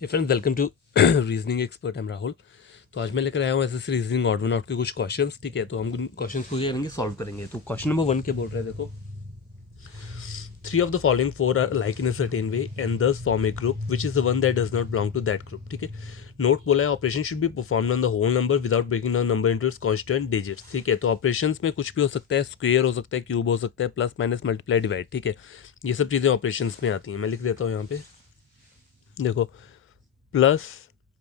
Hey friends, welcome to reasoning expert. Am Rahul. तो आज मैं लेकर आया हूँ SSC reasoning odd one out के कुछ क्वेश्चंस। ठीक है, तो हम क्वेश्चंस को क्या करेंगे, सॉल्व करेंगे। तो क्वेश्चन नंबर 1 के बोल रहे हैं, देखो, three of the following four are like in a certain way and thus form a group which is the one that does not belong to that group. ठीक है, नोट बोला है operation should be performed on the whole number without breaking down number into its constant digits. ठीक है, तो operations में कुछ भी हो सकता है, स्क्वायर हो सकता है, क्यूब हो सकता है, प्लस माइनस मल्टीप्लाई डिवाइड। ठीक है, ये सब चीज़ें ऑपरेशंस में आती हैं। मैं लिख देता हूँ यहाँ पे, देखो, प्लस,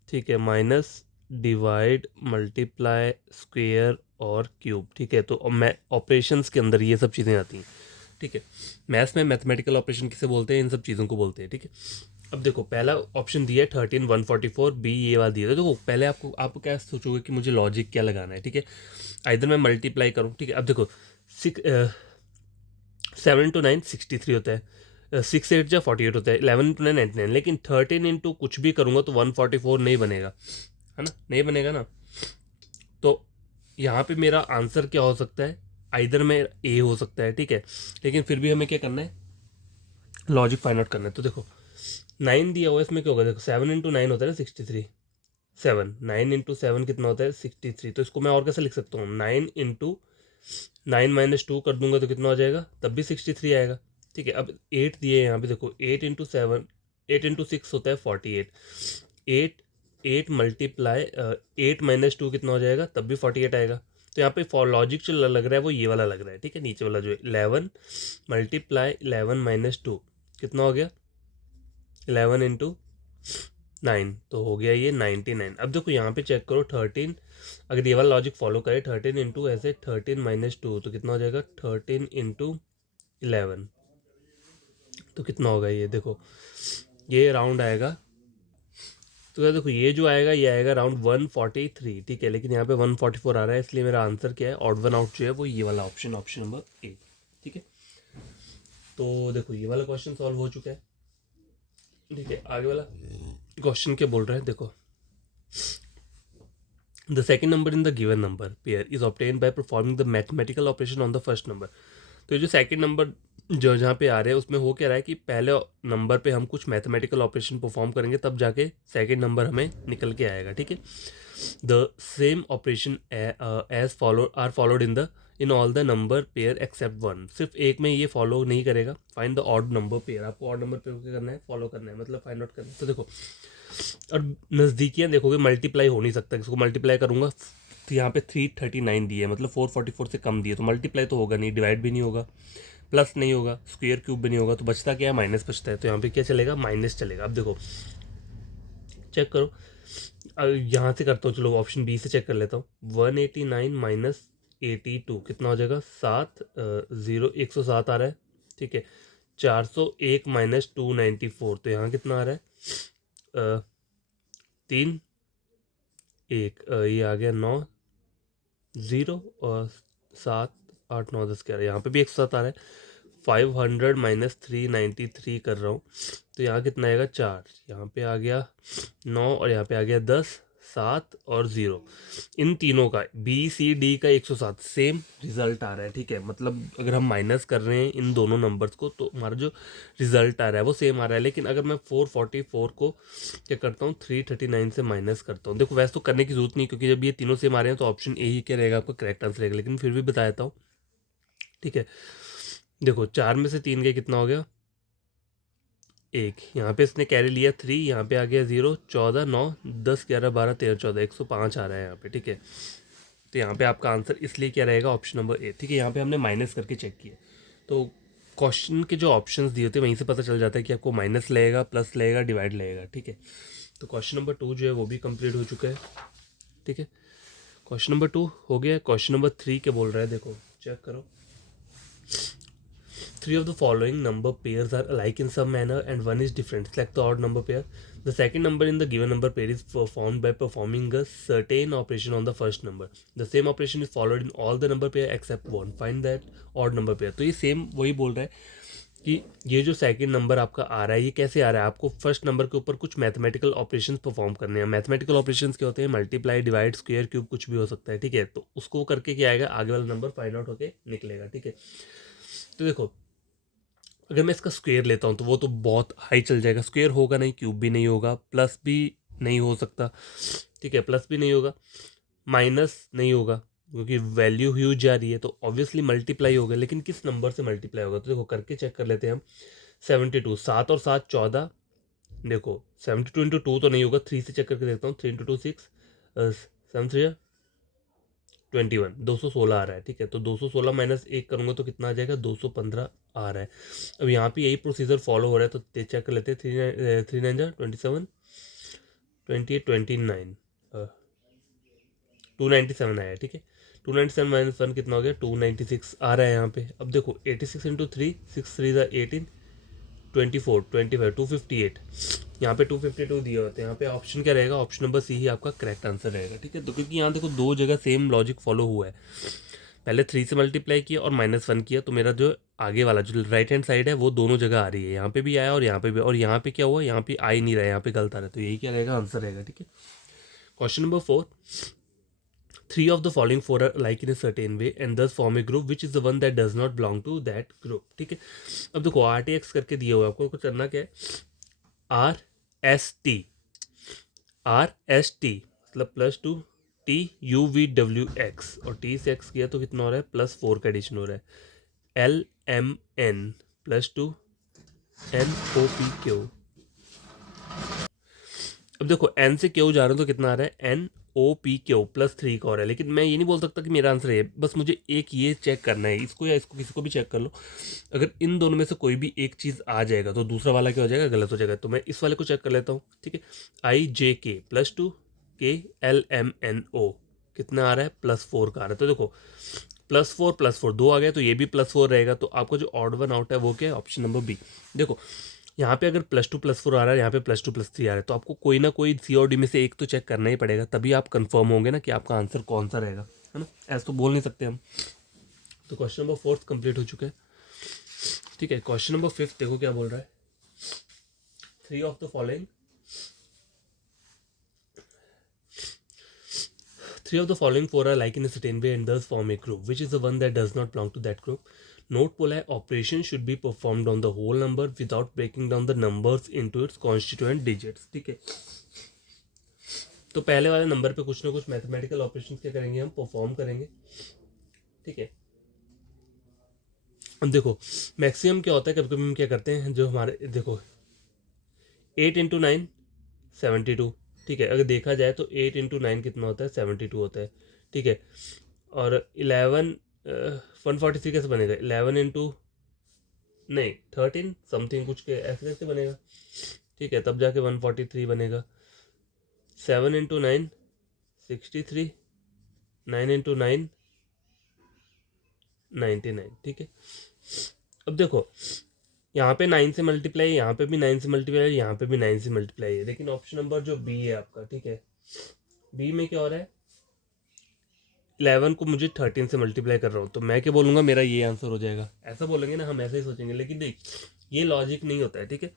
ठीक है, माइनस, डिवाइड, मल्टीप्लाई, स्क्वेयर और क्यूब। ठीक है, तो मैं ऑपरेशंस के अंदर ये सब चीज़ें आती हैं। ठीक है, मैथ्स में मैथमेटिकल ऑपरेशन किसे बोलते हैं, इन सब चीज़ों को बोलते हैं। ठीक है, अब देखो, पहला ऑप्शन दिया है 13 144, बी ये वाला दिया है। देखो, पहले आपको क्या सोचोगे कि मुझे लॉजिक क्या लगाना है। ठीक है, इधर मैं मल्टीप्लाई करूँ। ठीक है, अब देखो, 7 into 9 63 होता है, 6 8 जा 48 होता है, 11 into 9 99, लेकिन 13 इंटू कुछ भी करूँगा तो 144 नहीं बनेगा, है ना, नहीं बनेगा ना। तो यहाँ पे मेरा आंसर क्या हो सकता है, आइदर में ए हो सकता है। ठीक है, लेकिन फिर भी हमें क्या करना है, लॉजिक फाइंड आउट करना है। तो देखो, 9 दिया हुआ है, इसमें क्या होगा, देखो 7 into 9 होता है ना 63, 7 9 into 7 कितना होता है 63। तो इसको मैं और कैसे लिख सकता हूँ, 9 into 9 - 2 कर दूंगा तो कितना हो जाएगा, तब भी 63 आएगा। ठीक है, अब 8 दिए यहाँ पे, देखो 8 into 7, 8 into 6 होता है 48, 8 8 मल्टीप्लाई 8 - 2 कितना हो जाएगा, तब भी 48 आएगा। तो यहाँ पे फॉर लॉजिक जो लग रहा है वो ये वाला लग रहा है। ठीक है, नीचे वाला जो है 11 मल्टीप्लाई 11 - 2 कितना हो गया, 11 into 9, तो हो गया ये 99। अब देखो यहाँ पे चेक करो, 13, अगर ये वाला लॉजिक फॉलो करे, 13 इंटू ऐसे 13 - 2 तो कितना हो जाएगा, 13 into 11, तो कितना होगा ये, देखो ये राउंड आएगा। तो क्या, देखो ये जो आएगा ये आएगा राउंड 143। ठीक है, लेकिन यहाँ पे 144 आ रहा है, इसलिए मेरा आंसर क्या है, ऑड वन आउट जो है वो ये वाला ऑप्शन, ऑप्शन नंबर ए। ठीक है, तो देखो ये वाला क्वेश्चन सॉल्व हो चुका है। ठीक है, आगे वाला क्वेश्चन क्या बोल रहा है, देखो, the second number in the given number pair is obtained by performing the mathematical operation on the first number। तो ये जो सेकंड नंबर जो जहाँ पे आ रहे हैं उसमें हो क्या रहा है कि पहले नंबर पे हम कुछ मैथमेटिकल ऑपरेशन परफॉर्म करेंगे, तब जाके सेकंड नंबर हमें निकल के आएगा। ठीक है, the same operation as follow are followed in all the number pair except one. सिर्फ एक में ये फॉलो नहीं करेगा। Find the odd number pair, आपको ऑड नंबर पेयर क्या करना है, फॉलो करना है, मतलब फाइंड आउट करना है। तो देखो, और नज़दीकियाँ देखोगे, मल्टीप्लाई हो नहीं सकता, इसको मल्टीप्लाई करूँगा तो यहाँ पे 339 दिए, मतलब 444 से कम दिए, तो मल्टीप्लाई तो होगा नहीं, डिवाइड भी नहीं होगा, प्लस नहीं होगा, स्क्वायर क्यूब भी नहीं होगा, तो बचता क्या है, माइनस बचता है। तो यहाँ पे क्या चलेगा, माइनस चलेगा। अब देखो चेक करो, यहाँ से करता हूँ, चलो ऑप्शन बी से चेक कर लेता हूँ। 189 - 82 कितना हो जाएगा, 107 आ रहा है। ठीक है, 401 - 294, तो यहाँ कितना आ रहा है, 3 1, ये आ गया 9 0 और 7 8 9 10 11, यहाँ पे भी 107 आ रहा है। 500 - 393 कर रहा हूँ, तो यहाँ कितना आएगा, 4, यहाँ पे आ गया 9 और यहाँ पे आ गया 10 7 और 0। इन तीनों का बी सी डी का 107 सेम रिजल्ट आ रहा है। ठीक है, मतलब अगर हम माइनस कर रहे हैं इन दोनों नंबर्स को तो हमारा जो रिजल्ट आ रहा है वो सेम आ रहा है। लेकिन अगर मैं 444 को क्या करता हूँ, 339 से माइनस करता हूँ, देखो वैसे तो करने की जरूरत नहीं, क्योंकि जब ये तीनों सेम आ रहे हैं तो ऑप्शन ए ही क्या रहेगा, आपका करेक्ट आंसर रहेगा, लेकिन फिर भी बता देता हूँ। ठीक है, देखो 4 में से 3 गए, कितना हो गया, 1, यहाँ पे इसने कैरी लिया 3, यहाँ पे आ गया 0, 14 9 10 11 12 13 14, 105 आ रहा है यहाँ पे। ठीक है, तो यहाँ पे आपका आंसर इसलिए क्या रहेगा, ऑप्शन नंबर ए। ठीक है, यहाँ पे हमने माइनस करके चेक किया, तो क्वेश्चन के जो ऑप्शंस दिए होते हैं वहीं से पता चल जाता है कि आपको माइनस लगेगा, प्लस लगेगा, डिवाइड लगेगा। ठीक है, तो क्वेश्चन नंबर 2 जो है वो भी कंप्लीट हो चुका है। ठीक है, क्वेश्चन नंबर 2 हो गया। क्वेश्चन नंबर 3 क्या बोल रहा है, देखो चेक करो, three of the following number pairs are alike in some manner and one is different. Select the odd number pair. The second number in the given number pair is performed by performing a certain operation on the first number. The same operation is followed in all the number pair except one. Find that odd number pair. तो ये same वही बोल रहा है कि ये जो second number आपका आ रहा है ये कैसे आ रहा है, आपको फर्स्ट नंबर के ऊपर कुछ मैथमेटिकल ऑपरेशंस परफॉर्म करने हैं। मैथमेटिकल ऑपरेशंस क्या होते हैं, मल्टीप्लाई, डिवाइड, स्क्वायर, क्यूब, कुछ भी हो सकता है। ठीक है, तो उसको करके क्या आएगा, आगे वाला नंबर फाइंड आउट होके निकलेगा। ठीक है, तो देखो अगर मैं इसका स्क्वायर लेता हूँ तो वो तो बहुत हाई चल जाएगा, स्क्वायर होगा नहीं, क्यूब भी नहीं होगा, प्लस भी नहीं हो सकता, ठीक है, प्लस भी नहीं होगा, माइनस नहीं होगा, क्योंकि वैल्यू ह्यूज जा रही है तो ऑब्वियसली मल्टीप्लाई होगा, लेकिन किस नंबर से मल्टीप्लाई होगा, तो देखो करके चेक कर लेते हैं हम। 72, 7 और 7 14, देखो 72 × 2 तो नहीं होगा, 3 से चेक करके देखता हूँ, 3 × 2 6, 7 3 21, 216 आ रहा है, ठीक है, तो 216 माइनस 1 करूँगा तो कितना आ जाएगा, 215 आ रहा है। अब यहाँ पे यही प्रोसीजर फॉलो हो रहा है, तो चेक कर लेते हैं, 3 9 27 28 29, 297 आया, ठीक है, 297 माइनस 1 कितना हो गया, 296 आ रहा है यहाँ पे। अब देखो 86 × 3, 6 3 18, 24 25, 258, यहाँ पे 252 दिए होते हैं, यहाँ पे ऑप्शन क्या रहेगा, ऑप्शन नंबर सी ही आपका करेक्ट आंसर रहेगा, ठीक है। तो क्योंकि यहाँ देखो दो जगह सेम लॉजिक फॉलो हुआ है, पहले 3 से मल्टीप्लाई किया और -1 किया, तो मेरा जो आगे वाला जो राइट हैंड साइड है वो दोनों जगह आ रही है, यहाँ पे भी आया और यहाँ पे भी, और यहाँ पे क्या हुआ, यहाँ पे आ ही नहीं रहा है, यहाँ पे गलत आ रहा है, तो यही क्या रहेगा, आंसर रहेगा, ठीक है। Question number 4, 3 of the following four are like in a certain way and thus form a group which is the one that does not belong to that group, ठीक है। अब देखो RTX करके दिया हुआ है आपको, कुछ करना क्या है, RST, RST मतलब +2 TUVWX, और T से X किया तो कितना हो रहा है, +4 का एडिशन हो रहा है, LMN +2 NOPQ। अब देखो एन से क्यू जा रहा हूँ तो कितना आ रहा है, NOPQ +3 का हो रहा है, लेकिन मैं ये नहीं बोल सकता कि मेरा आंसर है, बस मुझे एक ये चेक करना है, इसको या इसको, किसी को भी चेक कर लो, अगर इन दोनों में से कोई भी एक चीज़ आ जाएगा तो दूसरा वाला क्या हो जाएगा, गलत हो जाएगा, तो मैं इस वाले को चेक कर लेता हूँ, ठीक है। IJK +2 KLMNO कितना आ रहा है, +4 का आ रहा है, तो देखो +4 दो आ गया, तो ये भी +4 रहेगा, तो आपको जो ऑड वन आउट है वो क्या है, ऑप्शन नंबर बी। देखो यहाँ पे अगर +2 +4 आ रहा है, यहाँ पे +2 +3 आ रहा है, तो आपको कोई ना कोई सी और डी में से एक तो चेक करना ही पड़ेगा, तभी आप कंफर्म होंगे ना कि आपका आंसर कौन सा रहेगा, है ना, ऐसा तो बोल नहीं सकते हम। तो क्वेश्चन नंबर 4 कंप्लीट हो चुका है, ठीक है। क्वेश्चन नंबर 5 देखो क्या बोल रहा है, 3 of the following 4 are like in a certain way and thus form a group which is the one that does not belong to that group. Note बोला है operation should be performed on the whole number without breaking down the numbers into its constituent digits, ठीक है। तो पहले वाले number पे कुछ ना कुछ मैथमेटिकल ऑपरेशन क्या करेंगे, हम परफॉर्म करेंगे, ठीक है। अब देखो मैक्सिमम क्या होता है, कभी कभी हम क्या करते हैं, जो हमारे देखो 8 × 9 72, ठीक है, अगर देखा जाए तो 8 × 9 कितना होता है, 72 होता है, ठीक है। और 11 143 कैसे बनेगा, 11 इंटू नहीं 13 समथिंग कुछ के ऐसे कैसे बनेगा, ठीक है, तब जाके 143 बनेगा। 7 × 9 63, 9 × 9 99, ठीक है। अब देखो यहाँ पे 9 से मल्टीप्लाई, यहाँ पे भी 9 से मल्टीप्लाई, यहाँ पे भी 9 से मल्टीप्लाई है, लेकिन ऑप्शन नंबर जो बी है आपका, ठीक है, बी में क्या हो रहा है, 11 को मुझे 13 से मल्टीप्लाई कर रहा हूँ, तो मैं क्या बोलूँगा, मेरा ये आंसर हो जाएगा, ऐसा बोलेंगे ना हम, ऐसा ही सोचेंगे, लेकिन देख ये लॉजिक नहीं होता है, ठीक है,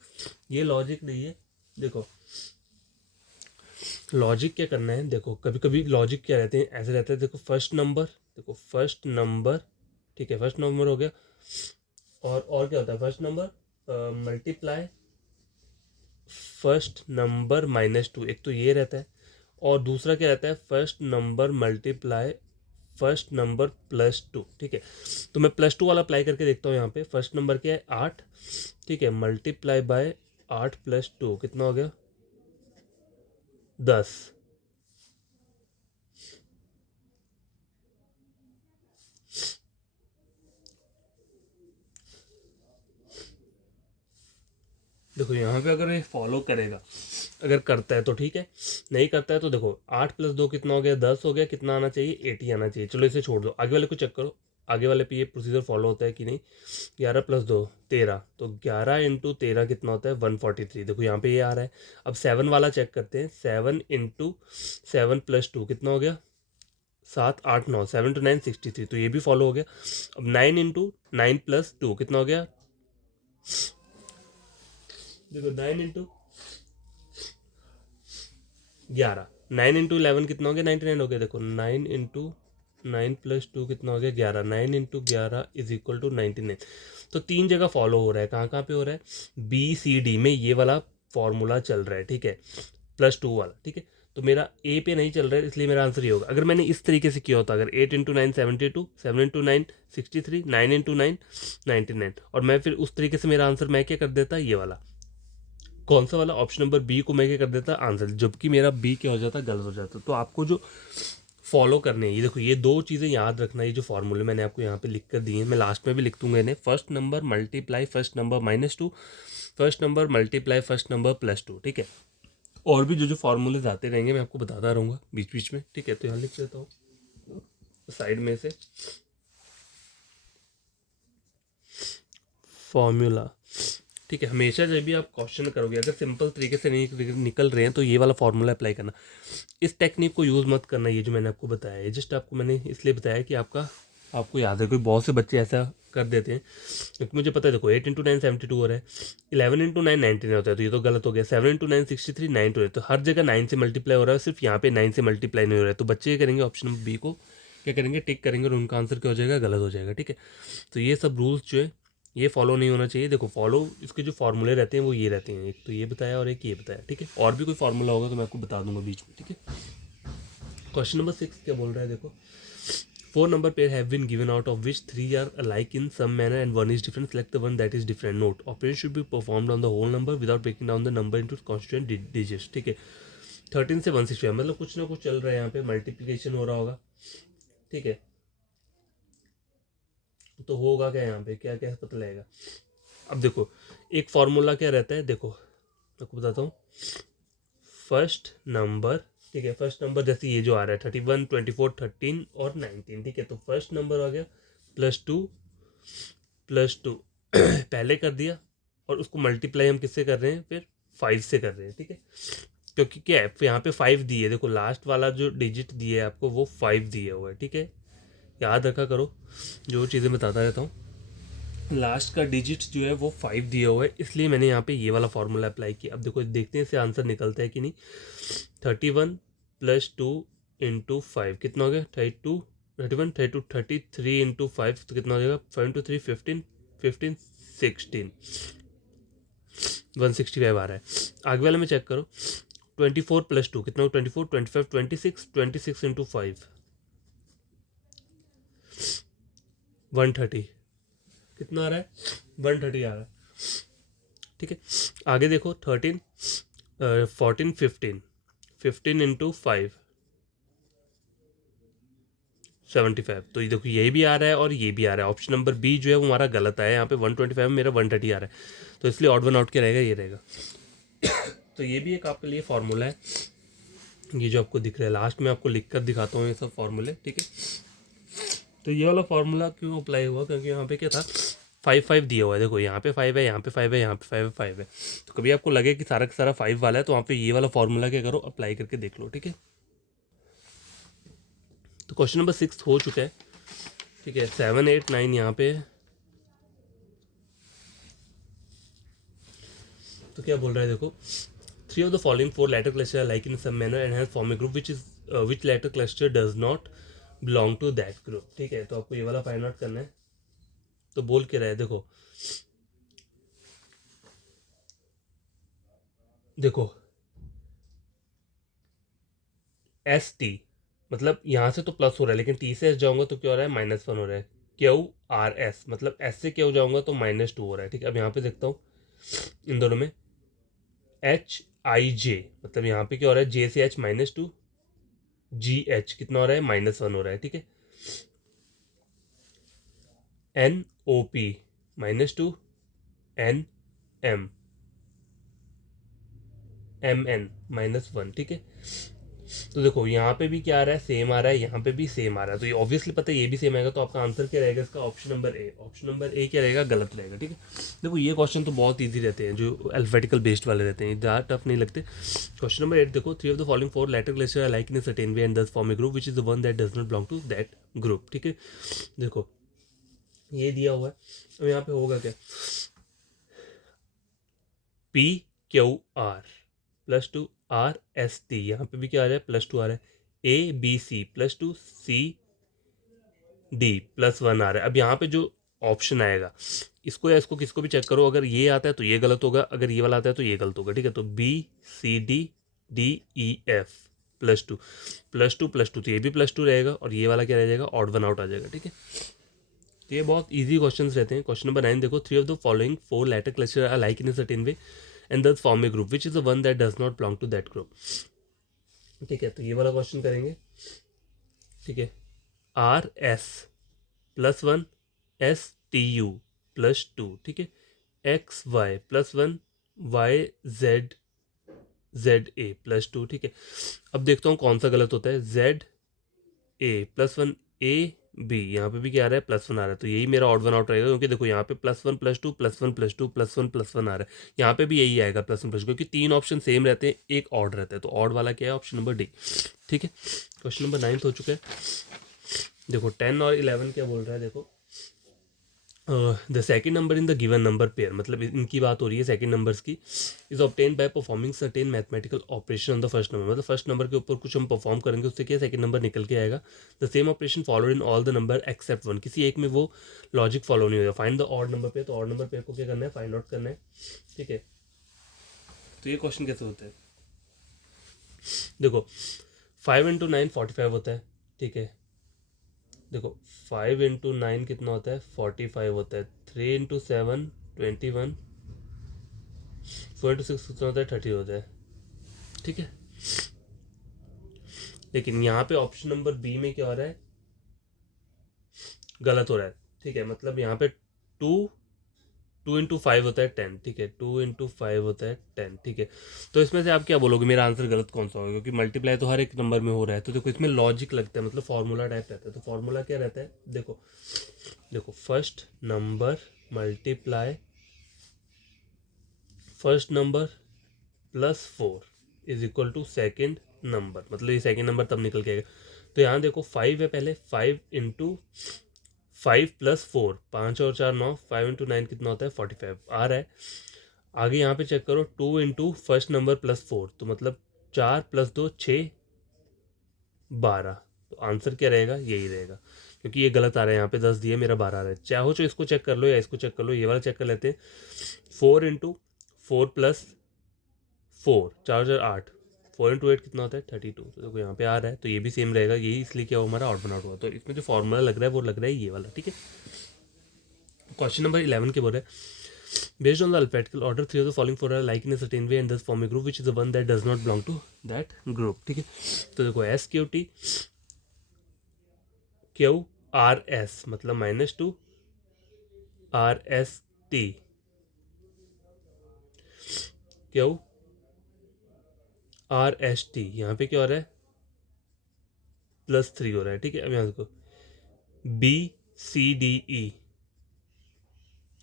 ये लॉजिक नहीं है। देखो लॉजिक क्या करना है, देखो कभी कभी लॉजिक क्या रहते हैं, ऐसे रहते हैं, देखो फर्स्ट नंबर, देखो फर्स्ट नंबर, ठीक है, फर्स्ट नंबर हो गया, और क्या होता है, first number multiply first number -2, एक तो ये रहता है, और दूसरा क्या रहता है, first number multiply first number +2, ठीक है। तो मैं +2 वाला अप्लाई करके देखता हूँ, यहाँ पे फर्स्ट नंबर क्या है 8, ठीक है, मल्टीप्लाई बाय 8 + 2 कितना हो गया, 10। देखो यहाँ पे अगर ये फॉलो करेगा, अगर करता है तो ठीक है, नहीं करता है तो देखो 8 + 2 कितना हो गया, 10 हो गया, कितना आना चाहिए, 80 आना चाहिए, चलो इसे छोड़ दो, आगे वाले को चेक करो, आगे वाले पे ये प्रोसीजर फॉलो होता है कि नहीं। 11 + 2 13, तो 11 × 13 कितना होता है, 143, देखो यहाँ पे ये आ रहा है। अब 7 वाला चेक करते हैं, 7 × 7 + 2 कितना हो गया, 7 8 9, 7 × 9 63, तो ये भी फॉलो हो गया। अब 9 × 9 + 2 कितना हो गया, देखो 9 × 11, 9 × 11 कितना हो गया, 99 हो गया, देखो 9 × 9 + 2 कितना हो गया, 11, 9 × 11 = 99। तो 3 जगह फॉलो हो रहा है, कहाँ कहाँ पे हो रहा है, BCD में ये वाला फॉर्मूला चल रहा है, ठीक है, +2 वाला, ठीक है। तो मेरा ए पे नहीं चल रहा है, इसलिए मेरा आंसर ये होगा। अगर मैंने इस तरीके से किया होता, अगर 8 इंटू 9 72, 7 इंटू 9 63, 9 इंटू 9 99, और मैं फिर उस तरीके से मेरा आंसर मैं क्या कर देता, ये वाला कौन सा वाला, ऑप्शन नंबर बी को मैं क्या कर देता आंसर, जबकि मेरा बी क्या हो जाता, गलत हो जाता। तो आपको जो फॉलो करने हैं, ये देखो, ये 2 चीज़ें याद रखना, ये जो फॉर्मूले मैंने आपको यहाँ पे लिख कर दिए हैं, मैं लास्ट में भी लिख दूंगा इन्हें। First number multiply first number -2, first number multiply first number +2, ठीक है। और भी जो जो फॉर्मूलेज आते रहेंगे मैं आपको बताता रहूँगा बीच बीच में, ठीक है। तो यहाँ लिख देता हूँ साइड में से फॉर्मूला, ठीक है। हमेशा जब भी आप क्वेश्चन करोगे, अगर सिंपल तरीके से नहीं निकल रहे हैं, तो ये वाला फॉर्मूला अप्लाई करना। इस टेक्निक को यूज़ मत करना, ये जो मैंने आपको बताया है, जस्ट आपको मैंने इसलिए बताया कि आपको याद है। कोई बहुत से बच्चे ऐसा कर देते हैं, क्योंकि मुझे पता है, देखो 8 इंटू 9 72 हो रहा है, 11 इंटू 9 99 होता है, तो ये तो गलत हो गया। 7 इंटू 9 63, 9 हो रहा है, तो हर जगह 9 से मल्टीप्लाई हो रहा है, सिर्फ यहाँ पे 9 से मल्टीप्लाई नहीं हो रहा है। तो बच्चे ये करेंगे, ऑप्शन बी को क्या करेंगे, टिक करेंगे, और उनका आंसर क्या हो जाएगा, गलत हो जाएगा, ठीक है। तो ये सब रूल्स जो है ये फॉलो नहीं होना चाहिए। देखो, फॉलो इसके जो फॉर्मूले रहते हैं वो ये रहते हैं, एक तो ये बताया और एक ये बताया, ठीक है। और भी कोई फार्मूला होगा तो मैं आपको बता दूंगा बीच में, ठीक है। क्वेश्चन नंबर 6 क्या बोल रहा है, देखो, 4 number pair have been given, out of which 3 are alike in some manner and 1 is different. Select the one that is different. Note: operation should be performed on the whole number without breaking down the number into constituent digits, ठीक है। 13 से 165, मतलब कुछ ना कुछ चल रहा है यहाँ पे, मल्टीप्लिकेशन हो रहा होगा, ठीक है। तो होगा क्या यहाँ पे, क्या क्या पता लगेगा। अब देखो, एक फॉर्मूला क्या रहता है, देखो मैं आपको बताता हूँ। फर्स्ट नंबर, ठीक है, फर्स्ट नंबर जैसे ये जो आ रहा है 31, 24, 13 और 19, ठीक है। तो फर्स्ट नंबर आ गया +2 पहले कर दिया, और उसको मल्टीप्लाई हम किससे कर रहे हैं, फिर 5 से कर रहे हैं, ठीक है। क्योंकि क्या है, यहाँ पे 5 दिए है, देखो लास्ट वाला जो डिजिट दिए है आपको वो 5 दिए हुआ है, ठीक है। याद रखा करो जो चीज़ें बताता रहता हूँ, लास्ट का डिजिट जो है वो 5 दिया हुआ है, इसलिए मैंने यहाँ पे ये वाला फॉर्मूला अप्लाई किया। अब देखो, देखते हैं इससे आंसर निकलता है कि नहीं। 31 + 2 × 5 कितना हो गया, 32, 31, 32, 33 × 5 तो कितना हो जाएगा, 5 × 3 15, 15 16, 165 आ रहा है। आगे वाले में चेक करो, 24 + 2 कितना हो, 24, 25, 26, 26 × 5 130, कितना आ रहा है, 130 आ रहा है, ठीक है। आगे देखो, 13 14 15, 15 × 5 75, तो ये देखो, ये भी आ रहा है और ये भी आ रहा है। ऑप्शन नंबर बी जो है वो हमारा गलत आया, यहाँ पे 125 में मेरा 130 आ रहा है, तो इसलिए ऑड वन आउट क्या रहेगा, ये रहेगा। तो ये भी एक आपके लिए फार्मूला है, ये जो आपको दिख रहा है, लास्ट में आपको लिख कर दिखाता हूँ ये सब फार्मूले, ठीक है। तो ये वाला फार्मूला क्यों अप्लाई हुआ, क्योंकि यहाँ पे क्या था, 5 दिया हुआ है, देखो यहाँ पे 5 है, यहाँ पे 5 है, यहाँ पे 5 है। तो कभी आपको लगे कि सारा का सारा 5 वाला है, तो वहाँ पे ये वाला फार्मूला क्या करो, अप्लाई करके देख लो, ठीक है। तो क्वेश्चन नंबर 6 हो चुका है, ठीक है। 7 8 9 यहाँ पे, तो क्या बोल रहा है, देखो, 3 of the following 4 letter cluster are like in some manner and has form a group which letter cluster does not belong to that group, ठीक है। तो आपको ये वाला फाइंड आउट करना है। तो बोल के रहा है, देखो देखो ST, मतलब यहाँ से तो प्लस हो रहा है, लेकिन T से S जाऊंगा तो क्या हो रहा है, -1 हो रहा है। QRS, मतलब S से Q जाऊंगा तो -2 हो रहा है, ठीक है। अब यहाँ पे देखता हूँ इन दोनों में, HIJ, मतलब यहाँ पे क्या हो रहा है, J से H -2, GH कितना हो रहा है, -1 हो रहा है, ठीक है। NOP -2, NM MN -1, ठीक है। तो देखो यहाँ पे भी क्या आ रहा है, सेम आ रहा है, यहाँ पे भी सेम आ रहा है, तो ये ऑब्वियसली पता है ये भी सेम आएगा, तो आपका आंसर क्या रहेगा इसका, option number A. Option number A क्या रहेगा, गलत रहेगा, ठीक है। देखो, ये क्वेश्चन तो बहुत ईजी रहते हैं, जो अल्फाबेटिकल बेस्ड वाले रहते हैं, ज़्यादा टफ नहीं लगते। क्वेश्चन नंबर 8 देखो, 3 of the following 4 letter cluster are like in a certain way and thus form a group which is the one that does not belong to that group, ठीक है। देखो, ये दिया हुआ है, अब यहाँ पे होगा क्या, PQR +2 RST, यहाँ पे भी क्या आ रहा है, +2 आ रहा है। ABC +2 CD +1 आ रहा है। अब यहाँ पे जो ऑप्शन आएगा, इसको या इसको किसको भी चेक करो, अगर ये आता है तो ये गलत होगा, अगर ये वाला आता है तो ये गलत होगा, ठीक है। तो B C D D E F +2 +2 तो ये भी +2 रहेगा, और ये वाला क्या रह जाएगा, ऑड वन आउट आ जाएगा, ठीक है। तो ये बहुत इजी क्वेश्चंस रहते हैं। क्वेश्चन नंबर 9 देखो, 3 of the following 4 letter cluster are like in a certain way and thus form a group which is the one that does not belong to that group, ठीक है। तो ये वाला question करेंगे, ठीक है। RS+1 STU+2, ठीक है। XY+1 YZZA+2, ठीक है। अब देखता हूँ कौन सा गलत होता है। ZA+1 AB, यहाँ पे भी क्या आ रहा है, +1 आ रहा है, तो यही मेरा ऑड वन आउट रहेगा, क्योंकि देखो यहाँ पे +1 +2 +1 +2 +1 +1 आ रहा है, यहाँ पे भी यही आएगा +1 +2, क्योंकि 3 ऑप्शन सेम रहते हैं, एक ऑड रहता है, तो ऑड वाला क्या है, ऑप्शन नंबर डी, ठीक है। क्वेश्चन नंबर 9 हो चुका है। देखो 10 और 11 क्या बोल रहा है, देखो the second number in the given number pair, मतलब इनकी बात हो रही है सेकेंड नंबर्स की, is obtain by performing certain mathematical operation on the first number, मतलब फर्स्ट नंबर के ऊपर कुछ हम परफॉर्म करेंगे, उससे क्या सेकेंड नंबर निकल के आएगा। The same operation followed in all the number except 1, किसी एक में वो लॉजिक फॉलो नहीं होगा। Find the odd number pair, तो ऑड नंबर पेयर को क्या करना है, फाइंड आउट करना है, ठीक है। तो ये क्वेश्चन कैसे होता है, देखो 5 × 9 45 होता है, ठीक है। देखो 5 × 9 कितना होता है, 45 होता है। 3 × 7 21, 4 × 6 कितना होता है, 30 होता है, ठीक है। लेकिन यहाँ पे ऑप्शन नंबर बी में क्या हो रहा है, गलत हो रहा है, ठीक है। मतलब यहाँ पे 2 × 5 होता है 10, ठीक है। 2 × 5 होता है 10, ठीक है। तो इसमें से आप क्या बोलोगे, मेरा आंसर गलत कौन सा होगा, क्योंकि मल्टीप्लाई तो हर एक नंबर में हो रहा है। तो देखो इसमें लॉजिक लगता है, मतलब फॉर्मूला टाइप रहता है। तो फॉर्मूला क्या रहता है, देखो देखो first number multiply first number +4 is equal to second number, मतलब ये सेकेंड नंबर तब निकल के आएगा। तो यहाँ देखो 5 है पहले, 5 × 5 + 4, 5 और 4 9, 5 × 9 कितना होता है, 45 आ रहा है। आगे यहाँ पे चेक करो, 2 × फर्स्ट नंबर +4, तो मतलब 4 + 2 6 12, तो आंसर क्या रहेगा, यही रहेगा, क्योंकि ये गलत आ रहा है, यहाँ पे 10 दिए, मेरा 12 आ रहा है। चाहो तो इसको चेक कर लो या इसको चेक कर लो, ये वाला चेक कर लेते हैं। 4 × 4 + 4, 4 4 8, 4 × 8 कितना होता है, 32, तो देखो यहाँ पे आ रहा है, तो ये भी सेम रहेगा, यही इसलिए क्या हुआ, हमारा ऑड वन आउट हुआ। तो इसमें जो फॉर्मूला लग रहा है वो लग रहा है ये वाला, ठीक है। क्वेश्चन नंबर 11 के बोल रहे हैं, based on the alphabetical order 3 of the following 4 are like in a certain way and thus form a group which is the one that does not belong to that group, ठीक है। तो देखो SQT QRS मतलब -2 RST QRST, यहाँ पे क्या हो रहा है, +3 हो रहा है, ठीक है। अब यहाँ देखो BCDE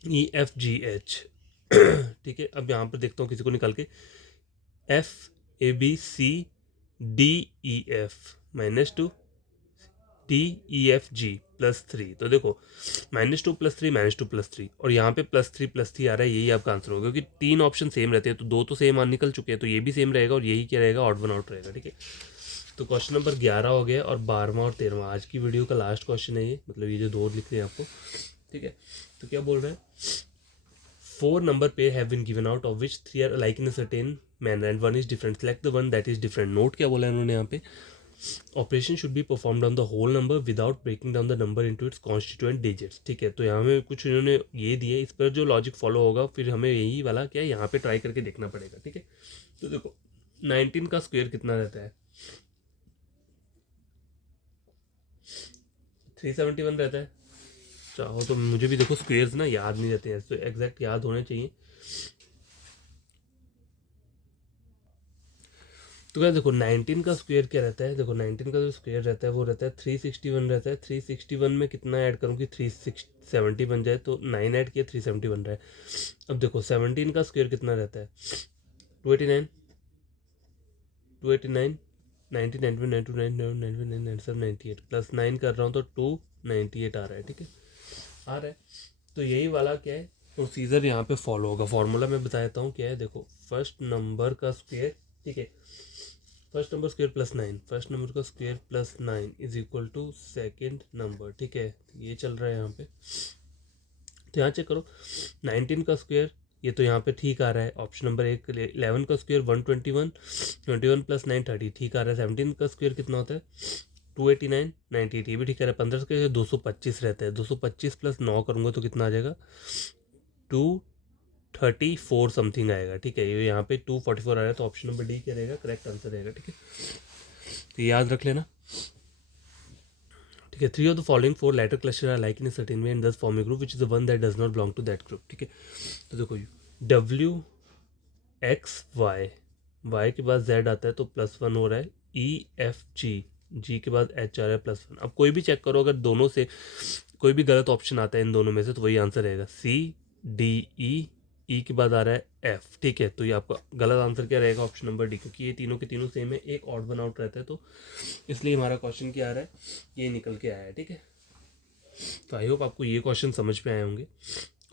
EFGH, ठीक है। अब यहाँ पर देखता हूँ किसी को निकाल के, FABCDEF -2 DEFG +3, तो देखो -2 + 3 -2 + 3, और यहाँ पे +3 +3 आ रहा है, यही आपका आंसर होगा, क्योंकि 3 ऑप्शन सेम रहते हैं, तो 2 तो सेम निकल चुके हैं, तो ये भी सेम रहेगा, और यही क्या रहेगा, ऑड वन आउट रहेगा, ठीक है। तो क्वेश्चन नंबर 11 हो गया, और 12वां और 13वां आज की वीडियो का लास्ट क्वेश्चन है ये, मतलब ये जो 2 लिख रहे हैं आपको, ठीक है। तो क्या बोल रहे हैं, 4 number pair have been given out of which 3 are alike in a certain manner and 1 is different. Select the one that is different. Note क्या बोला है इन्होंने यहाँ पे, operation should be performed on the whole number without breaking down the number into its constituent digits, ठीक है। तो यहाँ में कुछ इन्होंने ये दिए, इस पर जो लॉजिक फॉलो होगा, फिर हमें यही वाला क्या है यहाँ पे ट्राई करके देखना पड़ेगा, ठीक है। तो देखो 19 का स्क्वायर कितना रहता है, 371 रहता है। चाहो तो मुझे भी देखो स्क्वेयर्स ना याद नहीं रहते हैं, तो एग्जैक्ट याद होने चाहिए। तो क्या देखो 19 का स्क्वायर क्या रहता है, देखो 19 का जो स्क्वायर रहता है वो रहता है 361 रहता है। 361 में कितना ऐड करूँ कि 370 बन जाए, तो 9 ऐड किया 370 बन रहा है। अब देखो 17 का स्क्वायर कितना रहता है, 289 289 90 91 92 99 97 98 प्लस 9 कर रहा हूँ तो 298 आ रहा है, ठीक है, आ रहा है। तो यही वाला क्या है, प्रोसीजर यहाँ पे फॉलो होगा। फॉर्मूला मैं बताता हूँ क्या है, देखो फर्स्ट नंबर का स्क्वायर, ठीक है, first number square +9, first number का square +9 is equal to second number, ठीक है। ये चल रहा है यहाँ पे, तो यहाँ चेक करो 19 का स्क्वायर, ये तो यहाँ पे ठीक आ रहा है ऑप्शन नंबर 1 के लिए। 11 का स्क्वायर 121, 21 + 9 30 ठीक आ रहा है। 17 का स्क्वायर कितना होता है 289, 98 ये भी ठीक आ रहा है। 15 का 225 रहता है, 225 + 9 करूँगा तो कितना आ जाएगा 234 समथिंग आएगा। ठीक है, ये यहाँ पे 244 आ रहा है, तो ऑप्शन नंबर डी क्या रहेगा, करेक्ट आंसर रहेगा। ठीक है, तो याद रख लेना। ठीक है, 3 of the following 4 letter cluster are like in a certain way and thus form a group which is the one that does not belong to that group। ठीक है, तो देखो W X Y, Y के बाद Z आता है तो +1 हो रहा है, E F G, G के बाद H आ रहा है +1। अब कोई भी चेक करो, अगर दोनों से कोई भी गलत ऑप्शन आता है इन दोनों में से तो वही आंसर रहेगा। C D E के बाद आ रहा है F। ठीक है, तो ये आपका गलत आंसर क्या रहेगा, ऑप्शन नंबर डी, क्योंकि ये तीनों के तीनों सेम है, एक ऑड वन आउट रहता है, तो इसलिए हमारा क्वेश्चन क्या आ रहा है, ये निकल के आया है। ठीक है, तो आई होप आपको ये क्वेश्चन समझ में आए होंगे।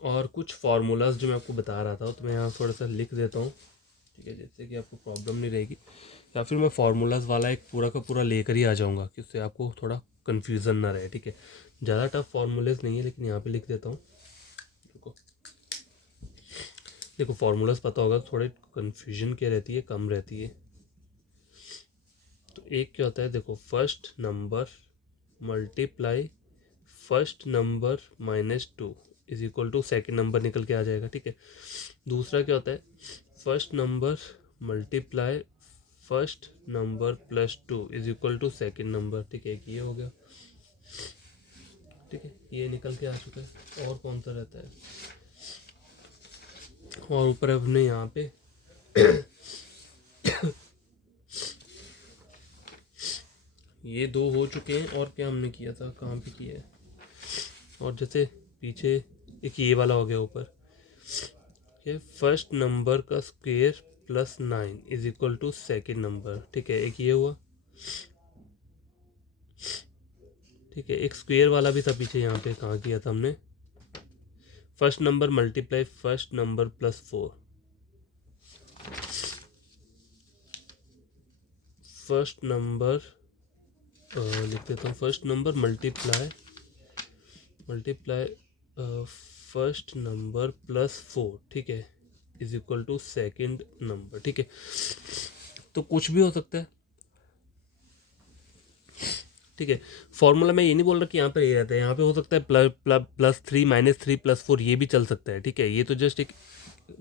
और कुछ फार्मूलाज जो मैं आपको बता रहा था तो मैं यहाँ थोड़ा सा लिख देता हूँ। ठीक है, जिससे कि आपको प्रॉब्लम नहीं रहेगी, या फिर मैं फार्मूलाज वाला एक पूरा का पूरा लेकर ही आ जाऊँगा कि उससे आपको थोड़ा कन्फ्यूज़न ना रहे। ठीक है, ज़्यादा टफ फार्मूलाज नहीं है, लेकिन यहाँ पे लिख देता हूँ। देखो फार्मूलाज पता होगा तो थोड़े कन्फ्यूजन क्या रहती है, कम रहती है। तो एक क्या होता है, देखो first number multiply first number -2 is equal to second number निकल के आ जाएगा। ठीक है, दूसरा क्या होता है, first number multiply first number +2 is equal to second number. ठीक है, ये हो गया। ठीक है, ये निकल के आ चुका है। और कौन सा रहता है, और ऊपर अपने यहाँ पे ये 2 हो चुके हैं। और क्या हमने किया था, कहाँ पे किया है, और जैसे पीछे एक ये वाला हो गया ऊपर, ये फर्स्ट नंबर का square +9 is equal to second number. ठीक है, एक ये हुआ। ठीक है, एक स्क्वायर वाला भी था पीछे, यहाँ पे कहाँ किया था हमने, first number multiply first number +4, first number लिख देता हूँ, first number multiply first number +4। ठीक है, is equal to second number. ठीक है, तो कुछ भी हो सकता है। ठीक है, फॉर्मूला मैं ये नहीं बोल रहा कि यहाँ पर ये रहता है, यहाँ पे हो सकता है +3 -3 +4 ये भी चल सकता है। ठीक है, ये तो जस्ट एक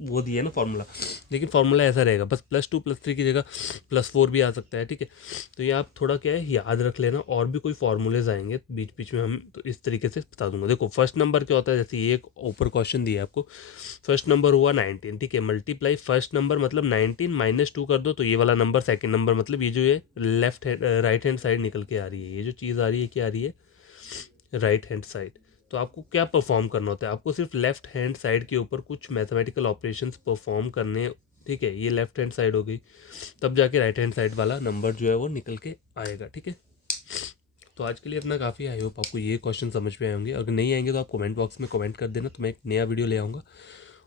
वो दिया है ना फार्मूला, लेकिन फार्मूला ऐसा रहेगा, बस +2 +3 की जगह +4 भी आ सकता है। ठीक है, तो ये आप थोड़ा क्या है याद रख लेना। और भी कोई फार्मूलेज आएंगे बीच बीच में, हम तो इस तरीके से बता दूंगा। देखो फर्स्ट नंबर क्या होता है, जैसे ये एक ऊपर क्वेश्चन दिया है आपको, फर्स्ट नंबर हुआ 19। ठीक है, मल्टीप्लाई फर्स्ट नंबर मतलब 19 -2 कर दो तो ये वाला नंबर सेकेंड नंबर, मतलब ये जो है left hand right hand side निकल के आ रही है, ये जो चीज़ आ रही है क्या आ रही है, राइट हैंड साइड। तो आपको क्या परफॉर्म करना होता है, आपको सिर्फ लेफ्ट हैंड साइड के ऊपर कुछ मैथमेटिकल ऑपरेशंस परफॉर्म करने। ठीक है, ये लेफ्ट हैंड साइड हो गई, तब जाके राइट हैंड साइड वाला नंबर जो है वो निकल के आएगा। ठीक है, तो आज के लिए इतना काफ़ी। आई होप आपको ये क्वेश्चन समझ में आए होंगे। अगर नहीं आएंगे तो आप कमेंट बॉक्स में कमेंट कर देना, तो मैं एक नया वीडियो ले आऊँगा।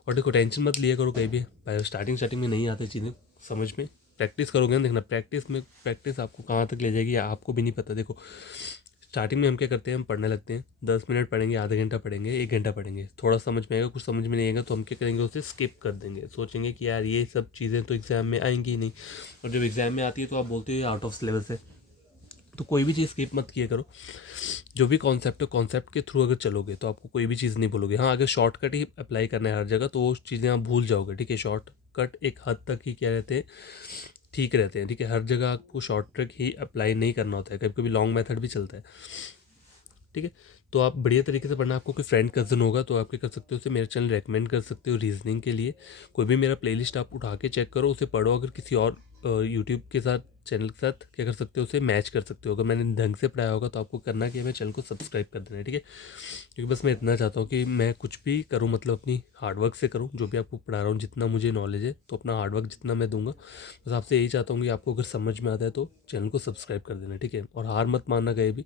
और देखो टेंशन मत लिया करो कहीं भी, स्टार्टिंग में नहीं आते चीज़ें समझ में, प्रैक्टिस करोगे ना, देखना प्रैक्टिस आपको कहाँ तक ले जाएगी आपको भी नहीं पता। देखो स्टार्टिंग में हम क्या करते हैं, हम पढ़ने लगते हैं, 10 मिनट पढ़ेंगे, आधा घंटा पढ़ेंगे, 1 घंटा पढ़ेंगे, थोड़ा समझ में आएगा, कुछ समझ में नहीं आएगा तो हम क्या करेंगे, उसे स्किप कर देंगे, सोचेंगे कि यार ये सब चीज़ें तो एग्ज़ाम में आएंगी ही नहीं। और जब एग्ज़ाम में आती है तो आप बोलते हो आउट ऑफ सिलेबस है। तो कोई भी चीज़ स्किप मत किया करो, जो भी कॉन्सेप्ट है कॉन्सेप्ट के थ्रू अगर चलोगे तो आपको कोई भी चीज़ नहीं भूलोगे। हाँ, अगर शॉर्टकट ही अप्लाई करना है हर जगह तो वो चीज़ें आप भूल जाओगे। ठीक है, शॉर्टकट एक हद तक ही क्या रहते हैं, ठीक रहते हैं। ठीक है, हर जगह आपको शॉर्ट ट्रिक ही अप्लाई नहीं करना होता है, कभी कभी लॉन्ग मेथड भी चलता है। ठीक है, तो आप बढ़िया तरीके से पढ़ना। आपको कोई फ्रेंड कज़न होगा तो आप क्या कर सकते हो, उसे मेरा चैनल रेकमेंड कर सकते हो रीजनिंग के लिए। कोई भी मेरा प्लेलिस्ट आप उठा के चेक करो, उसे पढ़ो। अगर किसी और यूट्यूब के साथ चैनल के साथ क्या कर सकते हो, उसे मैच कर सकते हो। अगर मैंने ढंग से पढ़ाया होगा तो आपको करना क्या है, मेरे चैनल को सब्सक्राइब कर देना है। ठीक है, क्योंकि बस मैं इतना चाहता हूँ कि मैं कुछ भी करूँ मतलब अपनी हार्डवर्क से करूँ, जो भी आपको पढ़ा रहा हूँ, जितना मुझे नॉलेज है तो अपना हार्डवर्क जितना मैं दूंगा। बस आपसे यही चाहता हूँ कि आपको अगर समझ में आता है तो चैनल को सब्सक्राइब कर देना। ठीक है, और हार मत मानना कहीं भी।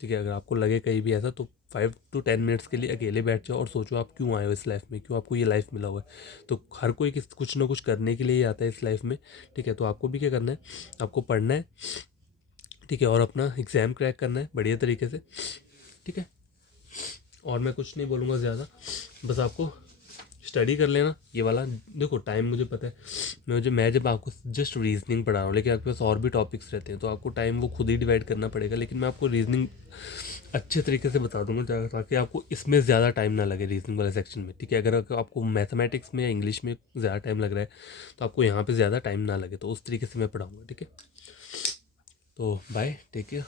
ठीक है, अगर आपको लगे कहीं भी ऐसा तो 5 to 10 मिनट्स के लिए अकेले बैठ जाओ और सोचो आप क्यों आए हो इस लाइफ में, क्यों आपको ये लाइफ मिला हुआ है। तो हर कोई कुछ ना कुछ करने के लिए ही आता है इस लाइफ में। ठीक है, तो आपको भी क्या करना है, आपको पढ़ना है। ठीक है, और अपना एग्ज़ाम क्रैक करना है बढ़िया तरीके से। ठीक है, और मैं कुछ नहीं बोलूँगा ज़्यादा, बस आपको स्टडी कर लेना ये वाला। देखो टाइम मुझे पता है, मैं जब आपको जस्ट रीजनिंग पढ़ा रहा हूँ, लेकिन आपके पास और भी टॉपिक्स रहते हैं, तो आपको टाइम वो खुद ही डिवाइड करना पड़ेगा। लेकिन मैं आपको रीजनिंग अच्छे तरीके से बता दूंगा ताकि आपको इसमें ज़्यादा टाइम ना लगे रीजनिंग वाले सेक्शन में, ठीक है। अगर आपको मैथमेटिक्स में या इंग्लिश में ज़्यादा टाइम लग रहा है तो आपको यहाँ पे ज़्यादा टाइम ना लगे, तो उस तरीके से मैं पढ़ाऊँगा, ठीक है। तो बाय, टेक केयर।